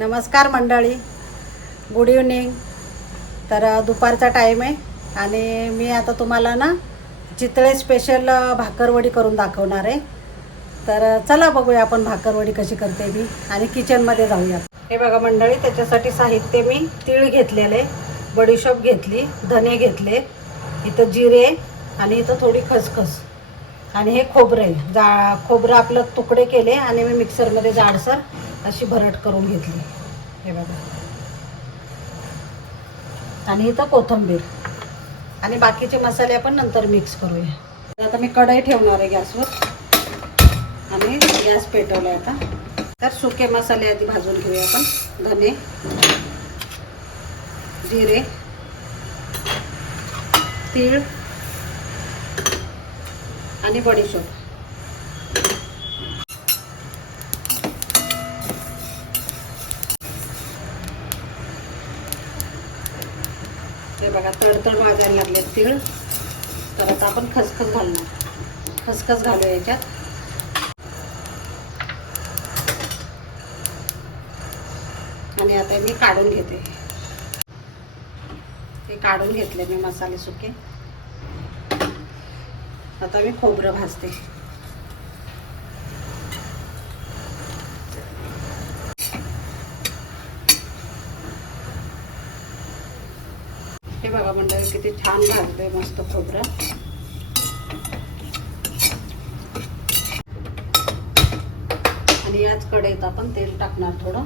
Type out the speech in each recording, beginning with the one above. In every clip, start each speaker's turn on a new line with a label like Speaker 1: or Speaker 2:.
Speaker 1: नमस्कार मंडळी. Good evening तर दुपारचा टाईम आहे आणि मी आता तुम्हाला ना चितळे स्पेशल भाकरवडी करून दाखवणार आहे. तर चला बघूया आपण भाकरवडी कशी करते मी आणि किचनमध्ये जाऊया. हे बघा मंडळी त्याच्यासाठी साहित्य मी तीळ घेतलेले बडीशोप घेतली धने घेतले इथं जिरे आणि इथं थोडी खसखस आणि हे खोबरं आहे. जा खोबरं आपलं तुकडे केले आणि मी मिक्सरमध्ये जाडसर अशी भरट करून घेतली. हे बघा. आणि इथं कोथिंबीर. आणि बाकीचे मसाले आपण नंतर मिक्स करूया. तर आता मी कढई ठेवणार आहे गॅसवर. आणि गॅस पेटवला आता. तर सुके मसाले आधी भाजून घेऊया आपण. धने जिरे तीळ आणि बडीशोप. बघा तडतड वाजायला लागले तीळ. तर आता आपण खसखस घालणार. खसखस घालूया याच्यात. आणि आता मी काढून घेते. हे काढून घेतले मी मसाले सुके. आता मी खोबरं भाजते. हे बघा मंडळी किती छान भाजतंय मस्त खोबरं. आणि याच कढईत आपण तेल टाकणार थोडं.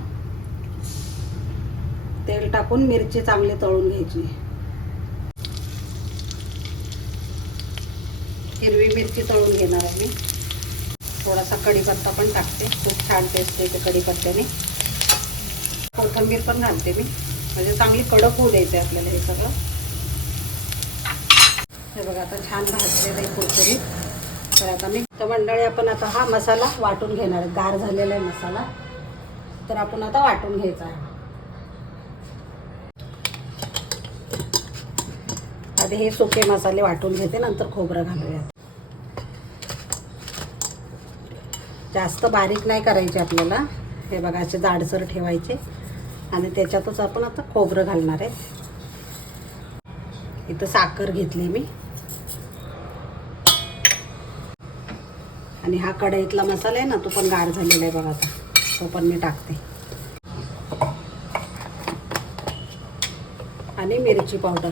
Speaker 1: तेल टाकून मिरची चांगली तळून घ्यायची. हिरवी मिरची तळून घेणार आहे मी. थोडासा कढीपत्ता पण टाकते. खूप छान टेस्ट येते कढीपत्त्याने. कोथंबीर पण घालते मी. म्हणजे चांगली कडक होऊ द्यायचं आपल्याला हे सगळं. हे बघा आता छान भाजलेलं आहे कुरकुरीत तर आता मी तर मंडळी आपण आता हा मसाला वाटून घेणार आहे. गार झालेला आहे मसाला. तर आपण आता वाटून घ्यायचा आहे. आधी हे सुके मसाले वाटून घेते नंतर खोबरं घालूया जास्त बारीक नाही करायचे आपल्याला. हे बघा असे जाडसर ठेवायचे. आणि त्याच्यातच आपण आता खोबरं घालणार आहे. इथं साखर घेतली मी. आणि हा कढईतला मसाला आहे ना तो पण गार झालेला आहे बघा आता. तो पण मी टाकते. आणि मिरची पावडर.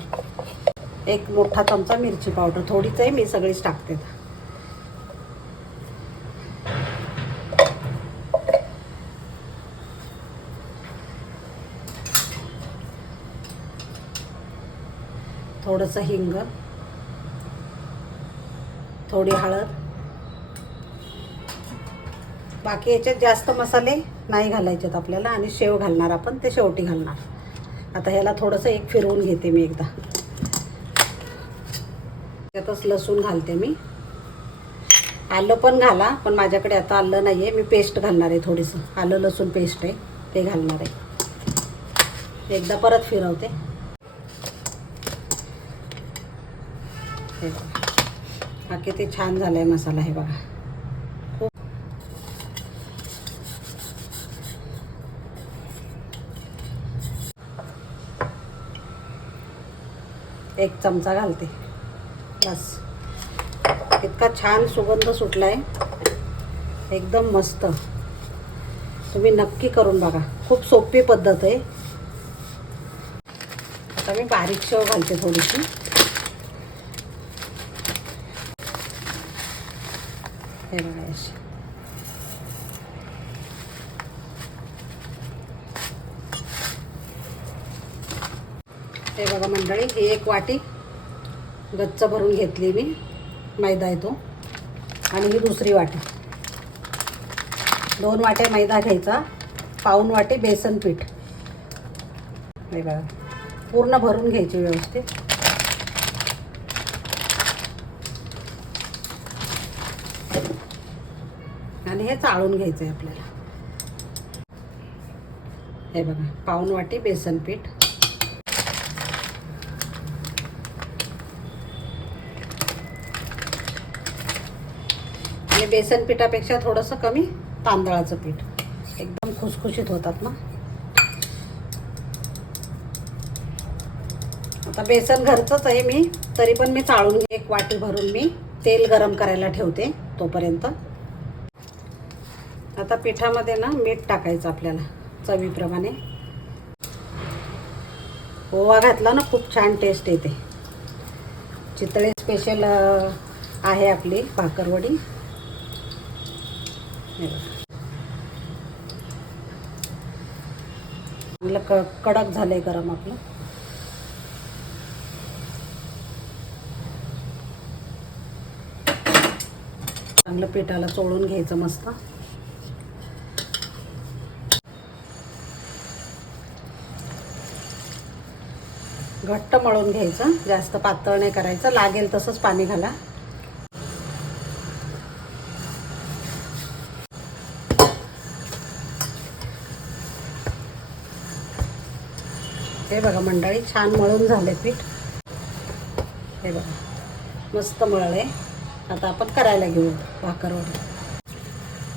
Speaker 1: एक मोठा चमचा मिरची पावडर. थोडीच आहे मी सगळीच टाकते. थोडंसं हिंग. थोडी हळद. बाकी याच्यात जास्त मसाले नाही घालायचेत आपल्याला आणि शेव घालणार आपण ते शेवटी घालणार. आता ह्याला थोडंसं एक फिरवून घेते मी एकदा. त्यातच लसूण घालते मी. आलं पण घाला पण माझ्याकडे आता आलं नाही आहे मी पेस्ट घालणार आहे थोडीसं आलं लसूण पेस्ट आहे ते घालणार आहे. एकदा परत फिरवते. हे ते छान झालं आहे मसाला हे बघा. एक चमचा घालते. बस. इतका छान सुगंध सुटला आहे एकदम मस्त. तुम्ही नक्की करून बघा. खूप सोपी पद्धत आहे. आता मी बारीक शेव घालते थोडीशी. हे बघा हे बघा मंडळी ही एक वाटी गच्च भरून घेतली मी मैदा येतो आणि ही दुसरी वाटी. दोन वाटे मैदा घ्यायचा पाऊन वाटी बेसन पीठ. हे बघा पूर्ण भरून घ्यायची व्यवस्थित. आणि हे चाळून घ्यायचं आहे आपल्याला. हे बघा पाऊन वाटी बेसन पीठ. आणि बेसन पिठापेक्षा थोडंसं कमी तांदळाचं पीठ. एकदम खुसखुशीत होतात ना. आता बेसन घरचंच आहे मी तरी पण मी चाळून एक वाटी भरून मी तेल गरम करायला ठेवते तोपर्यंत. आता पिठामध्ये ना मीठ टाकायचं आपल्याला चवीप्रमाणे. ओवा घातला ना खूप छान टेस्ट येते. चितळे स्पेशल आहे आपली भाकरवडी. चांगलं क कडक झालंय गरम आपलं. चांगलं पिठाला चोळून घ्यायचं मस्त. घट्ट मळून घ्यायचं जास्त पातळ नाही करायचं लागेल तसंच पाणी घाला. हे बघा मंडळी छान मळून झाले पीठ. हे बघा मस्त मळले. आता आपण करायला घेऊ भाकरवडी.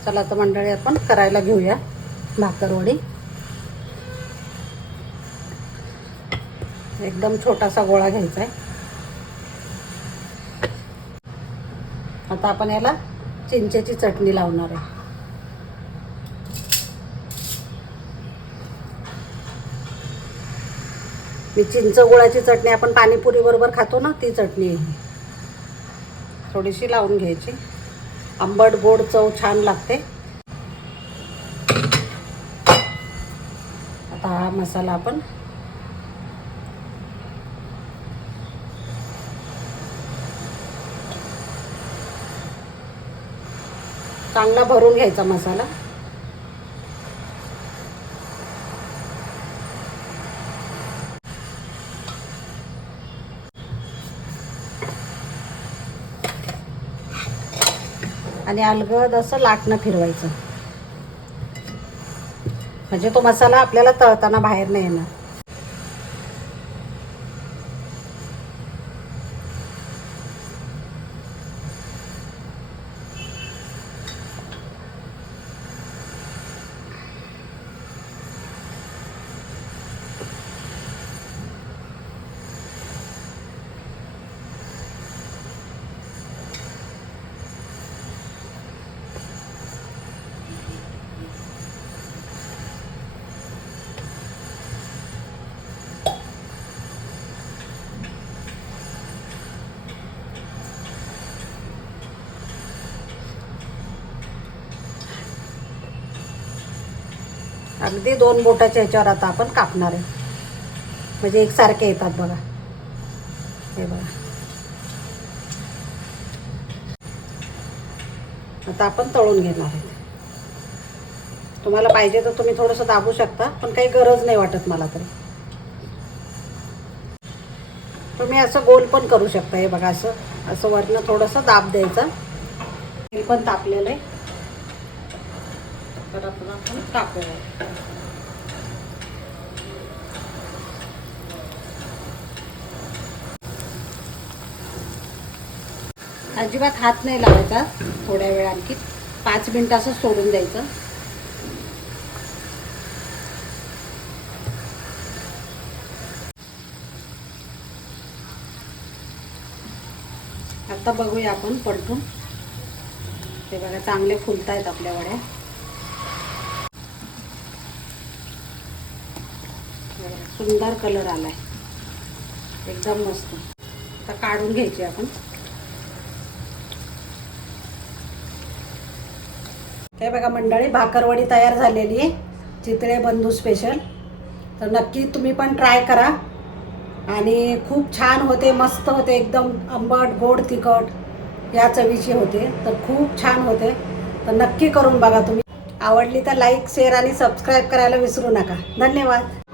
Speaker 1: चला आता मंडळी आपण करायला घेऊया भाकरवडी. एकदम छोटासा गोळा घ्यायचा आहे आता आपण याला चिंचेची चटणी लावणार आहे. मी चिंच गुळाची चटणी आपण पाणीपुरी बरोबर खातो ना ती चटणी. आहे थोडीशी लावून घ्यायची. आंबट गोड चव छान लागते. आता हा मसाला आपण चांगला भरून घ्यायचा मसाला. आणि अलगद असं लाटणं फिरवायचं. म्हणजे तो मसाला आपल्याला तळताना बाहेर नाही येणार. अगदी दोन बोटाच्या ह्याच्यावर आता आपण कापणार आहे. म्हणजे एकसारखे येतात बघा. हे बघा. आता आपण तळून घेणार आहे. तुम्हाला पाहिजे तर तुम्ही थोडंसं दाबू शकता पण काही गरज नाही वाटत मला तरी. तुम्ही असं गोल पण करू शकता हे बघा असं. असं वरनं थोडंसं दाब द्यायचं. हे पण तापलेलं आहे. तर आपण आपण टाकूया. अजिबात हात नाही लावायचा थोड्या वेळ आणखी. पाच मिनिटं असं सोडून द्यायचं. आता बघूया आपण पलटून. ते बघा चांगले फुलतायत आपल्या वड्या बघा, सुंदर कलर आलाय. एकदम मस्त. आता काढून घ्यायची आपण. ते बघा मंडळी भाकरवडी तयार झालेली आहे. चितळे बंधू स्पेशल तर नक्की तुम्ही पण ट्राय करा. आणि खूप छान होते मस्त होते एकदम आंबट गोड तिखट या चवीची होते. तर खूप छान होते. तर नक्की करून बघा तुम्ही. आवडली तर लाईक शेअर आणि सबस्क्राईब करायला विसरू नका. धन्यवाद.